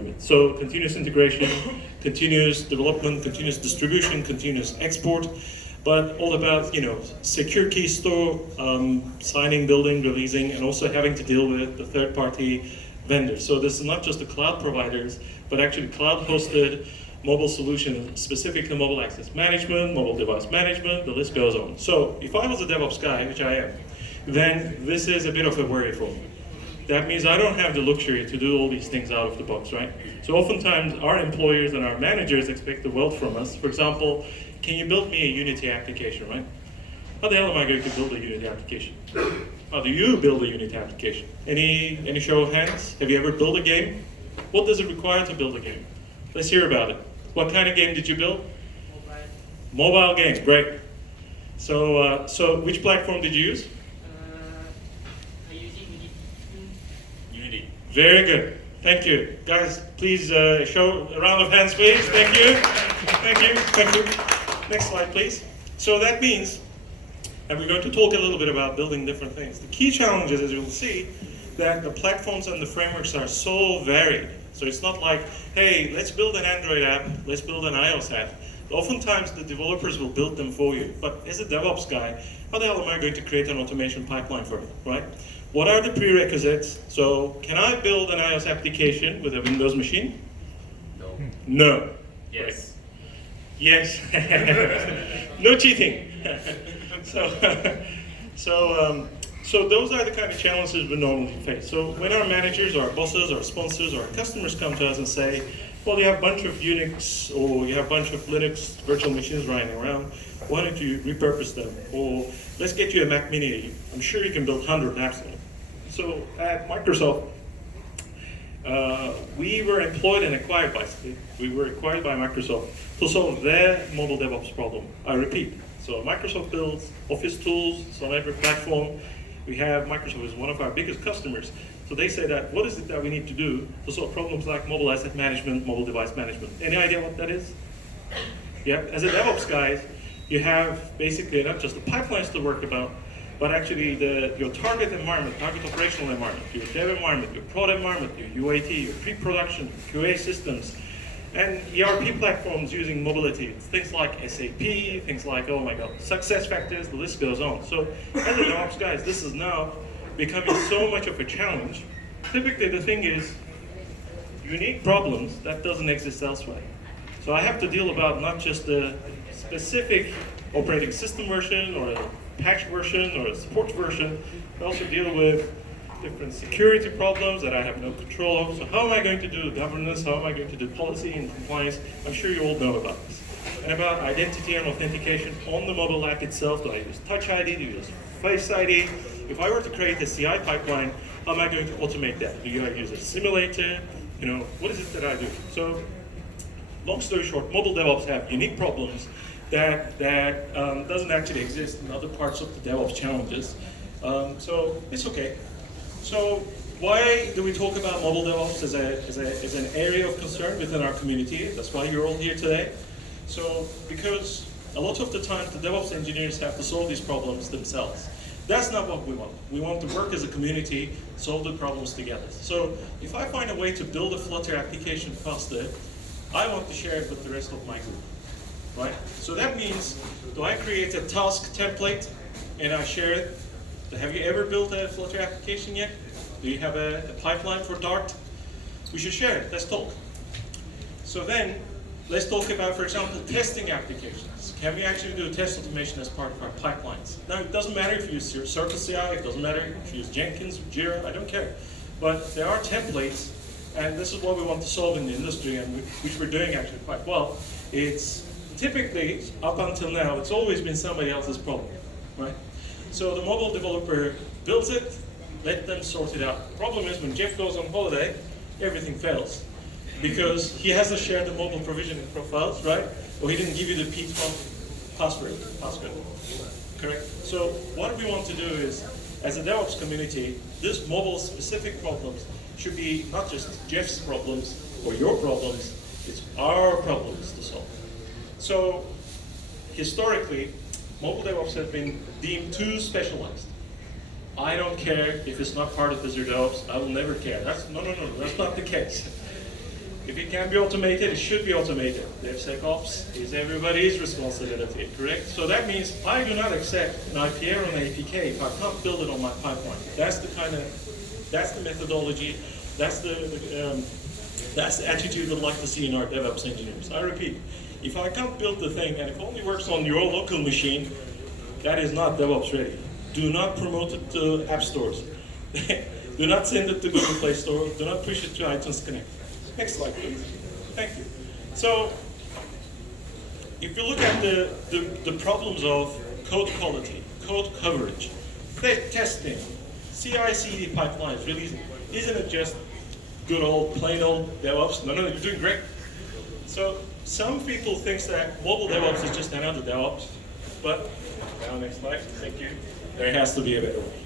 agreement. So continuous integration, continuous development, continuous distribution, continuous export, but all about, you know, secure key store, signing, building, releasing, and also having to deal with the third-party vendors. So this is not just the cloud providers, but actually cloud-hosted mobile solutions, specifically mobile access management, mobile device management, the list goes on. So if I was a DevOps guy, which I am, then this is a bit of a worry for me. That means I don't have the luxury to do all these things out of the box, right? So oftentimes our employers and our managers expect the world from us. For example, can you build me a Unity application, right? How the hell am I going to build a Unity application? How do you build a Unity application? Any show of hands? Have you ever built a game? What does it require to build a game? Let's hear about it. What kind of game did you build? Mobile game, great. So, so which platform did you use? I use Unity. Unity. Very good. Thank you. Guys, please show a round of hands, please. Thank you. Thank you. Thank you. Next slide, please. So that means, and we're going to talk a little bit about building different things. The key challenge is, as you'll see, that the platforms and the frameworks are so varied. So it's not like, hey, let's build an Android app, let's build an iOS app. Oftentimes the developers will build them for you. But as a DevOps guy, how the hell am I going to create an automation pipeline for it, right? What are the prerequisites? So can I build an iOS application with a Windows machine? No. No. Yes. Right. Yes. No cheating. So those are the kind of challenges we normally face. So when our managers, our bosses, our sponsors, our customers come to us and say, well, you have a bunch of Unix or you have a bunch of Linux virtual machines running around, why don't you repurpose them? Or let's get you a Mac Mini. I'm sure you can build 100 apps on it. So at Microsoft, we were employed and acquired by Microsoft to solve their mobile DevOps problem. I repeat. So Microsoft builds Office tools, it's on every platform. We have Microsoft is one of our biggest customers. So they say that, what is it that we need to do to solve problems like mobile asset management, mobile device management? Any idea what that is? Yeah, as a DevOps guy, you have basically not just the pipelines to work about, but actually your target environment, target operational environment, your dev environment, your prod environment, your UAT, your pre-production, your QA systems, and ERP platforms using mobility. Things like SAP, things like, oh my God, success factors, the list goes on. So as a DevOps guys, this is now becoming so much of a challenge. Typically the thing is, unique problems that doesn't exist elsewhere. So I have to deal about not just a specific operating system version or a patch version or a support version, but also deal with different security problems that I have no control of. So how am I going to do governance? How am I going to do policy and compliance? I'm sure you all know about this. And about identity and authentication on the mobile app itself. Do I use Touch ID? Do I use Face ID? If I were to create a CI pipeline, how am I going to automate that? Do I use a simulator? You know, what is it that I do? So, long story short, mobile DevOps have unique problems that doesn't actually exist in other parts of the DevOps challenges. So it's okay. So why do we talk about mobile DevOps as an area of concern within our community? That's why you're all here today. So because a lot of the times the DevOps engineers have to solve these problems themselves. That's not what we want. We want to work as a community, solve the problems together. So if I find a way to build a Flutter application faster, I want to share it with the rest of my group, right? So that means, do I create a task template and I share it? Have you ever built a Flutter application yet? Do you have a pipeline for Dart? We should share it. Let's talk. So then, let's talk about, for example, testing applications. Can we actually do test automation as part of our pipelines? Now, it doesn't matter if you use Surface CI, it doesn't matter if you use Jenkins or Jira, I don't care. But there are templates, and this is what we want to solve in the industry, and which we're doing actually quite well. It's typically, up until now, it's always been somebody else's problem, right? So the mobile developer builds it, let them sort it out. The problem is when Jeff goes on holiday, everything fails because he hasn't shared the mobile provisioning profiles, right? Or he didn't give you the P12 password. Correct? So what we want to do is, as a DevOps community, this mobile specific problems should be not just Jeff's problems or your problems, it's our problems to solve. So historically, mobile DevOps has been deemed too specialized. I don't care if it's not part of Azure DevOps. I will never care. No, that's not the case. If it can be automated, it should be automated. DevSecOps is everybody's responsibility, correct? So that means I do not accept an IP error on APK if I can't build it on my pipeline. That's the methodology, that's the attitude I'd like to see in our DevOps engineers. I repeat, if I can't build the thing and it only works on your local machine, that is not DevOps ready. Do not promote it to app stores. Do not send it to Google Play Store. Do not push it to iTunes Connect. Next slide, please. Thank you. So, if you look at the problems of code quality, code coverage, testing, CI/CD pipelines, releasing, isn't it just good old, plain old DevOps? No, you're doing great. So, some people think that mobile DevOps is just another DevOps, but, next slide, thank you. There has to be a better way.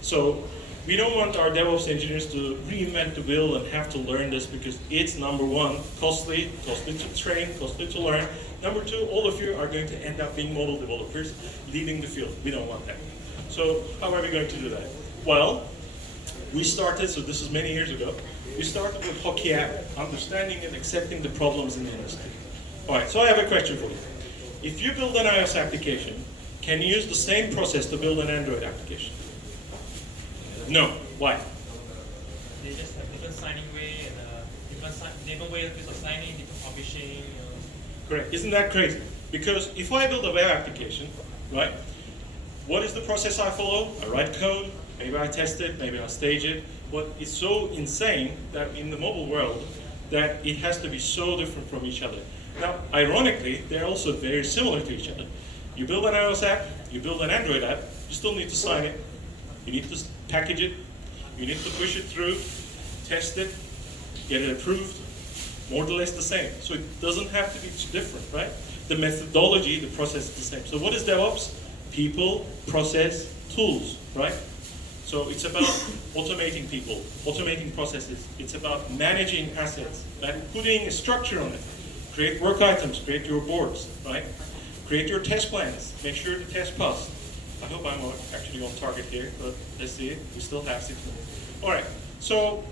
So, we don't want our DevOps engineers to reinvent the wheel and have to learn this because it's number one, costly to train, costly to learn. Number two, all of you are going to end up being mobile developers, leaving the field. We don't want that. So how are we going to do that? Well, we started, so this is many years ago, we started with Hockey App, understanding and accepting the problems in the industry. All right, so I have a question for you. If you build an iOS application, can you use the same process to build an Android application? No. Why? They just have different signing way and different way of signing, different publishing. Correct. Isn't that crazy? Because if I build a web application, right, what is the process I follow? I write code, maybe I test it, maybe I stage it, but it's so insane that in the mobile world that it has to be so different from each other. Now, ironically, they're also very similar to each other. You build an iOS app, you build an Android app, you still need to sign it, you need to package it, you need to push it through, test it, get it approved, more or less the same. So it doesn't have to be different, right? The methodology, the process is the same. So what is DevOps? People, process, tools, right? So it's about automating people, automating processes. It's about managing assets, and putting a structure on it. Create work items, create your boards, right? Create your test plans, make sure the test pass. I hope I'm actually on target here, but let's see. We still have 6 minutes. All right, so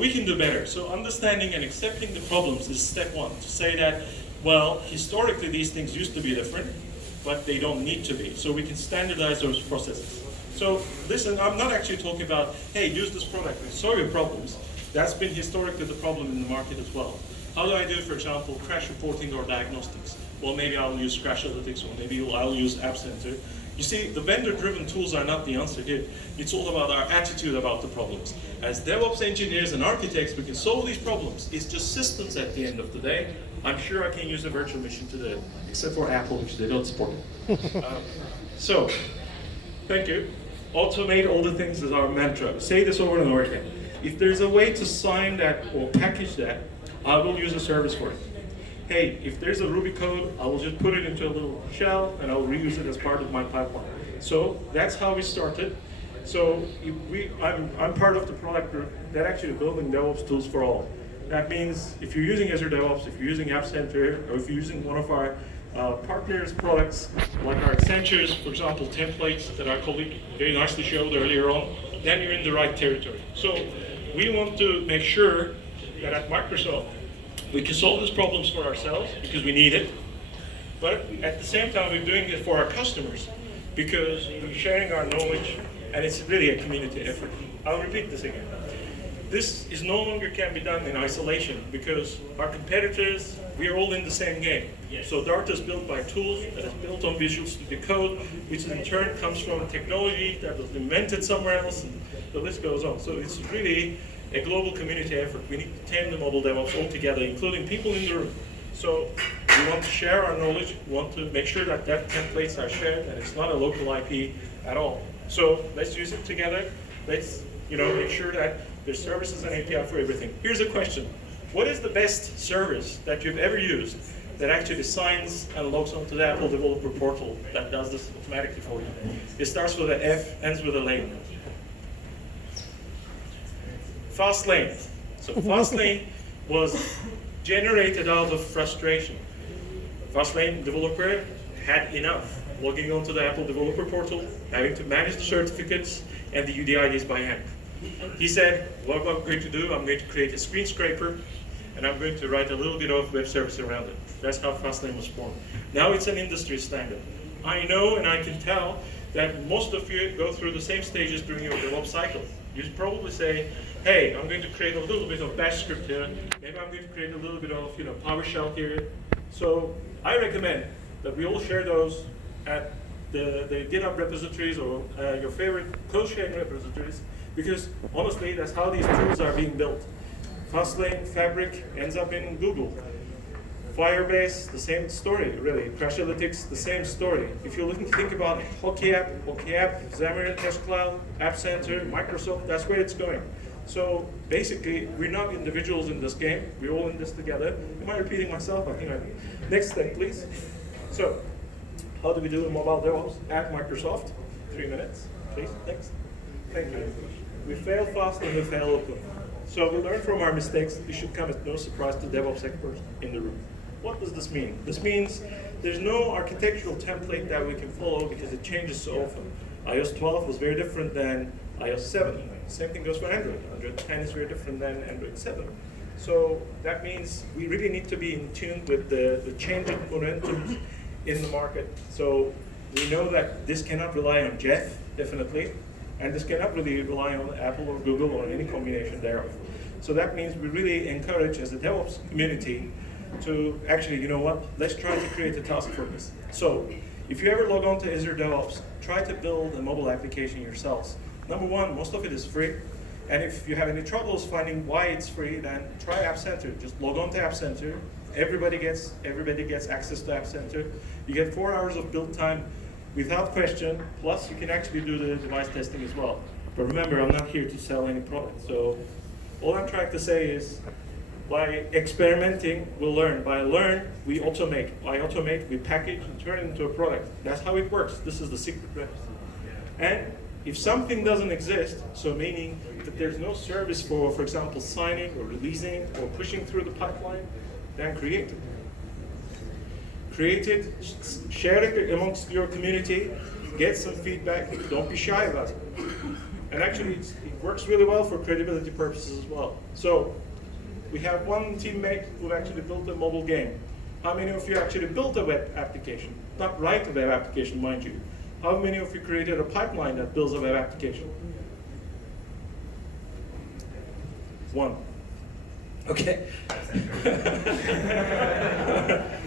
we can do better. So understanding and accepting the problems is step one. To say that, well, historically these things used to be different, but they don't need to be. So we can standardize those processes. So listen, I'm not actually talking about, hey, use this product and solve your problems. That's been historically the problem in the market as well. How do I do, for example, crash reporting or diagnostics? Well, maybe I'll use Crash Analytics, or maybe I'll use App Center. You see, the vendor-driven tools are not the answer here. It's all about our attitude about the problems. As DevOps engineers and architects, we can solve these problems. It's just systems at the end of the day. I'm sure I can use a virtual machine today, except for Apple, which they don't support it. So, thank you. Automate all the things is our mantra. Say this over and over again. If there's a way to sign that or package that, I will use a service for it. Hey, if there's a Ruby code, I will just put it into a little shell and I'll reuse it as part of my pipeline. So that's how we started. So I'm part of the product group that actually building DevOps tools for all. That means if you're using Azure DevOps, if you're using App Center, or if you're using one of our partners' products, like our Accentures, for example, templates that our colleague very nicely showed earlier on, then you're in the right territory. So we want to make sure that at Microsoft, we can solve these problems for ourselves because we need it, but at the same time we're doing it for our customers because we're sharing our knowledge and it's really a community effort. I'll repeat this again. This is no longer can be done in isolation because our competitors, we are all in the same game. Yes. So Dart is built by tools that is built on Visual Studio Code, which in turn comes from technology that was invented somewhere else, and the list goes on. So it's really a global community effort. We need to tame the mobile DevOps all together, including people in the room. So we want to share our knowledge. We want to make sure that templates are shared and it's not a local IP at all. So let's use it together. Let's make sure that there's services and API for everything. Here's a question. What is the best service that you've ever used that actually signs and logs onto the Apple Developer Portal that does this automatically for you? It starts with an F, ends with a lane. Fastlane. So Fastlane was generated out of frustration. Fastlane developer had enough logging onto the Apple Developer Portal, having to manage the certificates and the UDIDs by hand. He said, what I'm going to do, I'm going to create a screen scraper, and I'm going to write a little bit of web service around it. That's how Fastlane was born. Now it's an industry standard. I know and I can tell that most of you go through the same stages during your DevOps cycle. You probably say, hey, I'm going to create a little bit of bash script here. Maybe I'm going to create a little bit of PowerShell here. So I recommend that we all share those at the GitHub repositories or your favorite code sharing repositories, because honestly, that's how these tools are being built. Fastlane, Fabric ends up in Google. Firebase, the same story, really. Crashlytics, the same story. If you think about Hockey App, Xamarin Test Cloud, App Center, Microsoft, that's where it's going. So basically, we're not individuals in this game. We're all in this together. Am I repeating myself? I think I am. Next step, please. So, how do we do in mobile DevOps at Microsoft? 3 minutes, please. Next. Thank you. We fail fast and we fail open. So we learn from our mistakes. This should come as no surprise to DevOps experts in the room. What does this mean? This means there's no architectural template that we can follow because it changes so often. iOS 12 was very different than iOS 7. Same thing goes for Android. Android 10 is very different than Android 7. So that means we really need to be in tune with the changing momentum in the market. So we know that this cannot rely on Jeff, definitely, and this cannot really rely on Apple or Google or any combination thereof. So that means we really encourage, as a DevOps community, to actually, you know what, let's try to create a task for this. So if you ever log on to Is Devops, try to build a mobile application yourselves. Number one, most of it is free. And if you have any troubles finding why it's free, then try App Center. Just log on to App Center. Everybody gets access to App Center. You get 4 hours of build time without question. Plus, you can actually do the device testing as well. But remember, I'm not here to sell any product. So all I'm trying to say is, by experimenting, we'll learn. By learn, we automate. By automate, we package and turn it into a product. That's how it works. This is the secret recipe. And if something doesn't exist, so meaning that there's no service for example, signing or releasing or pushing through the pipeline, then create it. Create it, share it amongst your community, get some feedback, don't be shy about it. And actually, it works really well for credibility purposes as well. So, we have one teammate who actually built a mobile game. How many of you actually built a web application? Not write a web application, mind you. How many of you created a pipeline that builds a web application? One. Okay.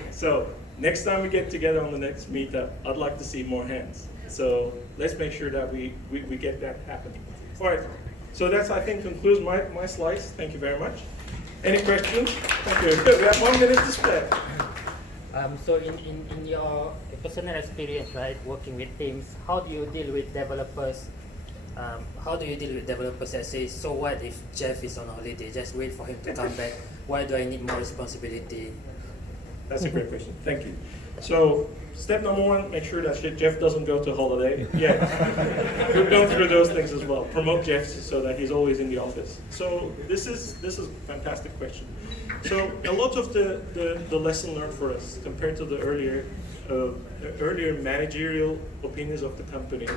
So, next time we get together on the next meetup, I'd like to see more hands. So, let's make sure that we get that happening. All right. So that's, I think, concludes my slides. Thank you very much. Any questions? Thank you. We have 1 minute to spare. So in your personal experience, right, working with teams, how do you deal with developers? How do you deal with developers that say, so what if Jeff is on holiday? Just wait for him to come back. Why do I need more responsibility? That's a great question. Thank you. So step number one, make sure that Jeff doesn't go to holiday. Yeah, we've gone through those things as well. Promote Jeff so that he's always in the office. So this is a fantastic question. So a lot of the lesson learned for us compared to the earlier managerial opinions of the company.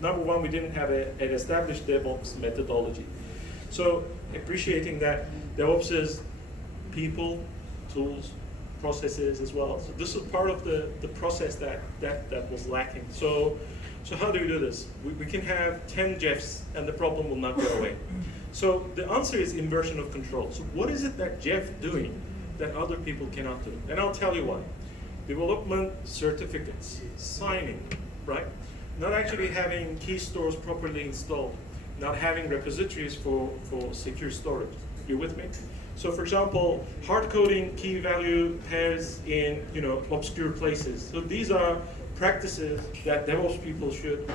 Number one, we didn't have an established DevOps methodology. So appreciating that DevOps is people, tools, processes as well. So this is part of the process that was lacking. So how do we do this? We can have 10 Jeffs and the problem will not go away. So the answer is inversion of control. So what is it that Jeff doing that other people cannot do? And I'll tell you why. Development certificates, signing, right? Not actually having key stores properly installed, not having repositories for secure storage. You with me? So for example, hard coding key value pairs in obscure places. So these are practices that DevOps people should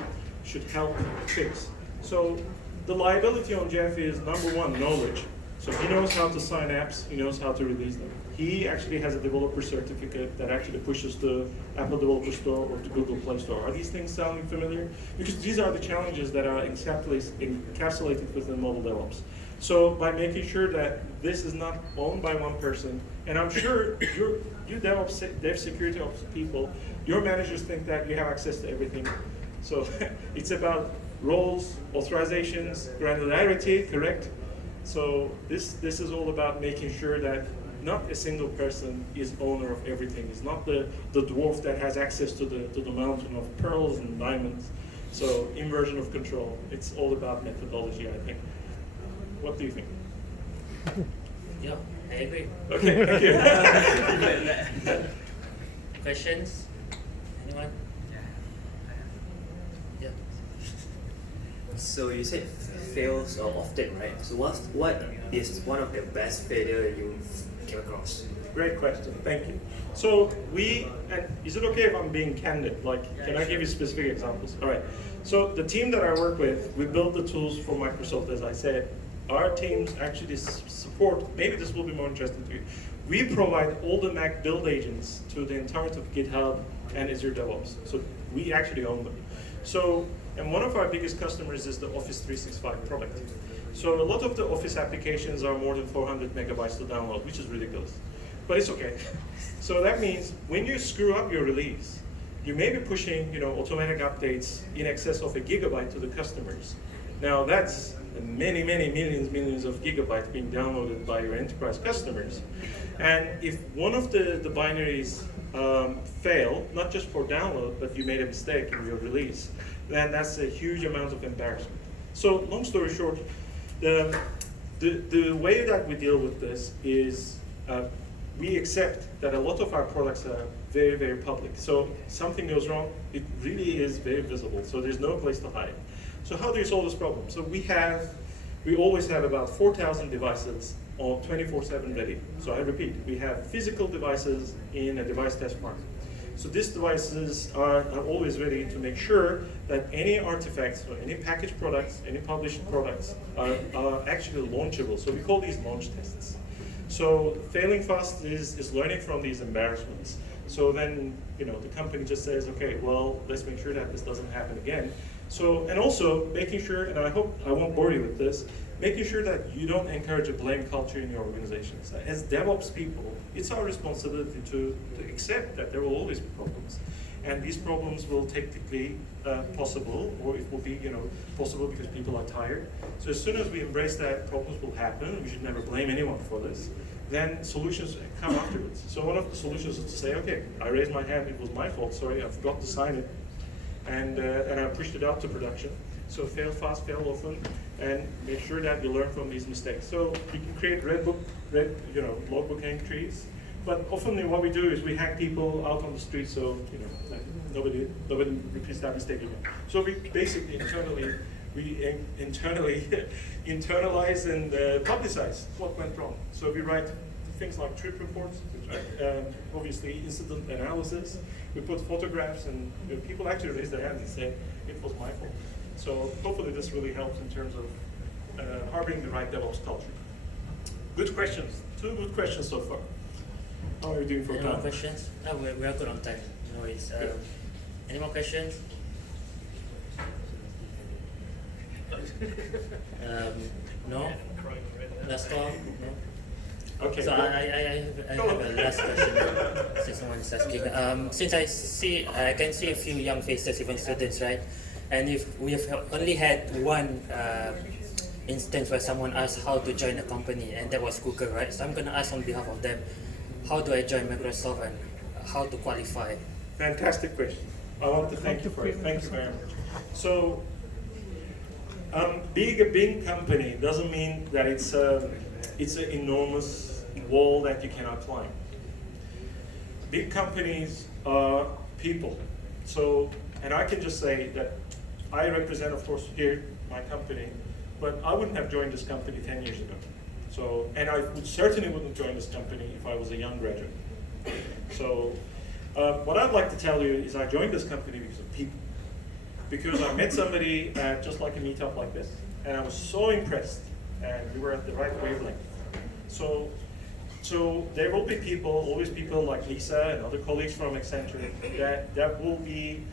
help fix. So the liability on Jeff is number one, knowledge. So he knows how to sign apps, he knows how to release them. He actually has a developer certificate that actually pushes to Apple Developer Store or to Google Play Store. Are these things sounding familiar? Because these are the challenges that are encapsulated within mobile DevOps. So by making sure that this is not owned by one person, and I'm sure you DevOps, Dev Security Ops people, your managers think that you have access to everything. So it's about roles, authorizations, granularity, correct? So this is all about making sure that not a single person is owner of everything. It's not the dwarf that has access to the mountain of pearls and diamonds. So inversion of control. It's all about methodology, I think. What do you think? Yeah, I agree. Okay, thank you. Questions? Anyone? Yeah. So you said fails are often, right? So what is one of the best failure you came across? Great question, thank you. So and is it okay if I'm being candid? Like, can I give you specific examples? All right, so the team that I work with, we build the tools for Microsoft, as I said. Our teams actually support, maybe this will be more interesting to you. We provide all the Mac build agents to the entirety of GitHub and Is Devops. So we actually own them. So, and one of our biggest customers is the Office 365 product. So a lot of the Office applications are more than 400 megabytes to download, which is ridiculous. But it's okay. So that means when you screw up your release, you may be pushing, automatic updates in excess of 1 gigabyte to the customers. Now that's many, many millions of gigabytes being downloaded by your enterprise customers. And if one of the binaries fail, not just for download, but you made a mistake in your release, then that's a huge amount of embarrassment. So long story short, the way that we deal with this is we accept that a lot of our products are very, very public. So something goes wrong, it really is very visible. So there's no place to hide. So how do you solve this problem? So we always have about 4,000 devices on 24/7 ready. So I repeat, we have physical devices in a device test farm. So these devices are always ready to make sure that any artifacts or any packaged products, any published products are actually launchable. So we call these launch tests. So failing fast is learning from these embarrassments. So then, the company just says, okay, well, let's make sure that this doesn't happen again. So, and also making sure, and I hope I won't bore you with this, making sure that you don't encourage a blame culture in your organizations. As DevOps people, it's our responsibility to accept that there will always be problems. And these problems will technically possible, or it will be possible because people are tired. So as soon as we embrace that problems will happen, we should never blame anyone for this, then solutions come afterwards. So one of the solutions is to say, okay, I raised my hand, it was my fault, sorry, I forgot to sign it, and I pushed it out to production. So fail fast, fail often, and make sure that you learn from these mistakes. So you can create logbook entries, but often what we do is we hang people out on the street, so nobody repeats that mistake again. So we basically internalize and publicize what went wrong. So we write things like trip reports, obviously incident analysis. We put photographs, and people actually raise their hands and say, it was my fault. So hopefully this really helps in terms of harboring the right DevOps culture. Good questions. 2 good questions so far. How are you doing for Any time? more questions? No, we are good on time. No worries. Any more questions? No? Last call? No? Okay. So I have a last question since someone is asking. Since I can see a few young faces, even students, right? And if we have only had one instance where someone asked how to join a company, and that was Google, right? So I'm going to ask on behalf of them, how do I join Microsoft and how to qualify? Fantastic question. I want to thank you for it. Thank you very much. So, being a big company doesn't mean that it's an enormous wall that you cannot climb. Big companies are people. So, and I can just say that I represent, of course, here my company, but I wouldn't have joined this company 10 years ago. So, and I certainly wouldn't join this company if I was a young graduate. So, what I'd like to tell you is I joined this company because of people. Because I met somebody at just like a meetup like this, and I was so impressed, and we were at the right wavelength. So there will be people, always people like Lisa and other colleagues from Accenture that will be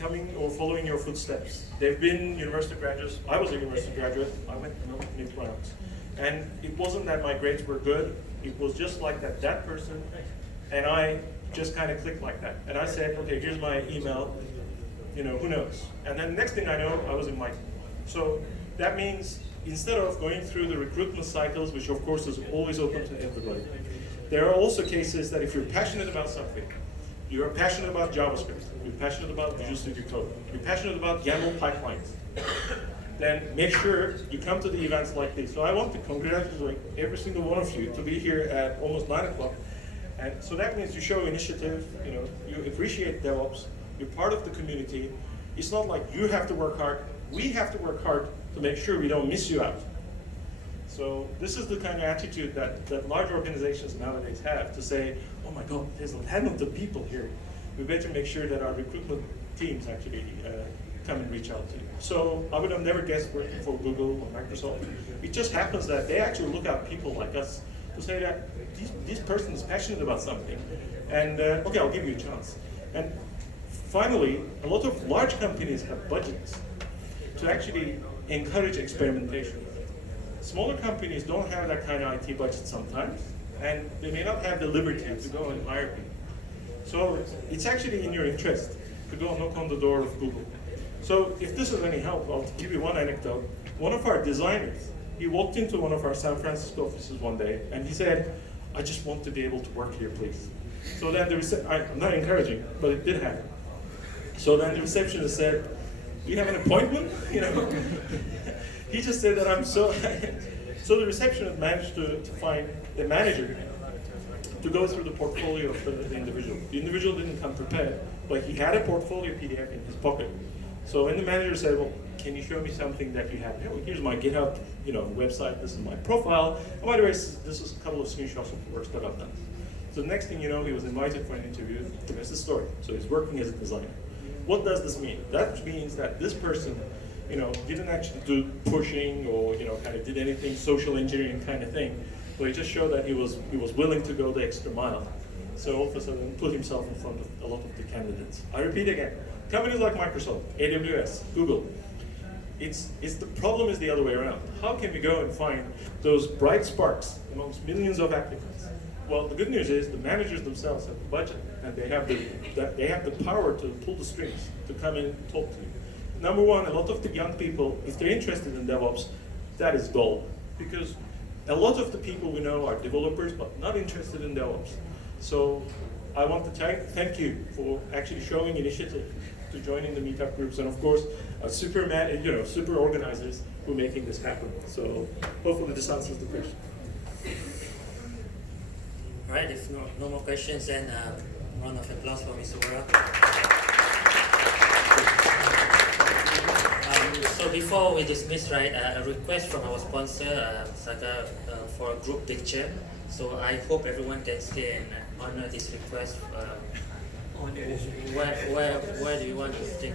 coming or following your footsteps. They've been university graduates. I was a university graduate. I went mid-rounds. And it wasn't that my grades were good. It was just like that person, and I just kind of clicked like that. And I said, okay, here's my email. who knows? And then next thing I know, I was in my. So that means instead of going through the recruitment cycles, which of course is always open to everybody, there are also cases that if you're passionate about something, you're passionate about JavaScript, you're passionate about Visual Studio Code, you're passionate about YAML pipelines, then make sure you come to the events like this. So I want to congratulate every single one of you to be here at almost 9 o'clock. And so that means you show initiative, you appreciate DevOps, you're part of the community. It's not like you have to work hard, we have to work hard to make sure we don't miss you out. So this is the kind of attitude that large organizations nowadays have, to say, oh my God, there's a lot of people here. We better make sure that our recruitment teams actually come and reach out to you. So I would have never guessed working for Google or Microsoft. It just happens that they actually look at people like us to say that this person is passionate about something. And okay, I'll give you a chance. And finally, a lot of large companies have budgets to actually encourage experimentation. Smaller companies don't have that kind of IT budget sometimes, and they may not have the liberty to go and hire people. So it's actually in your interest to go knock on the door of Google. So if this is any help, I'll give you one anecdote. One of our designers, he walked into one of our San Francisco offices one day, and he said, I just want to be able to work here, please. So then I'm not encouraging, but it did happen. So then the receptionist said, do you have an appointment? He just said that I'm so. So the receptionist managed to find the manager to go through the portfolio of the individual. The individual didn't come prepared, but he had a portfolio PDF in his pocket. So when the manager said, well, can you show me something that you have? Oh, here's my GitHub website, this is my profile. And by the way, this is a couple of screenshots of the work that I've done. So the next thing you know, he was invited for an interview. The rest is the story. So he's working as a designer. What does this mean? That means that this person didn't actually do pushing or kind of did anything social engineering kind of thing, but he just showed that he was willing to go the extra mile. So all of a sudden put himself in front of a lot of the candidates. I repeat again, companies like Microsoft, AWS, Google, the problem is the other way around. How can we go and find those bright sparks amongst millions of applicants? Well, the good news is the managers themselves have the budget, and they have the power to pull the strings to come in and talk to you. Number one, a lot of the young people, if they're interested in DevOps, that is gold. Because a lot of the people we know are developers, but not interested in DevOps. So I want to thank you for actually showing initiative to joining the meetup groups, and of course, super organizers who are making this happen. So hopefully this answers the question. All right, if no more questions, then round of applause for Mr. Bora. So before we dismiss, right, a request from our sponsor, Saga, for a group picture. So I hope everyone can stay and honor this request. Where do you want to take?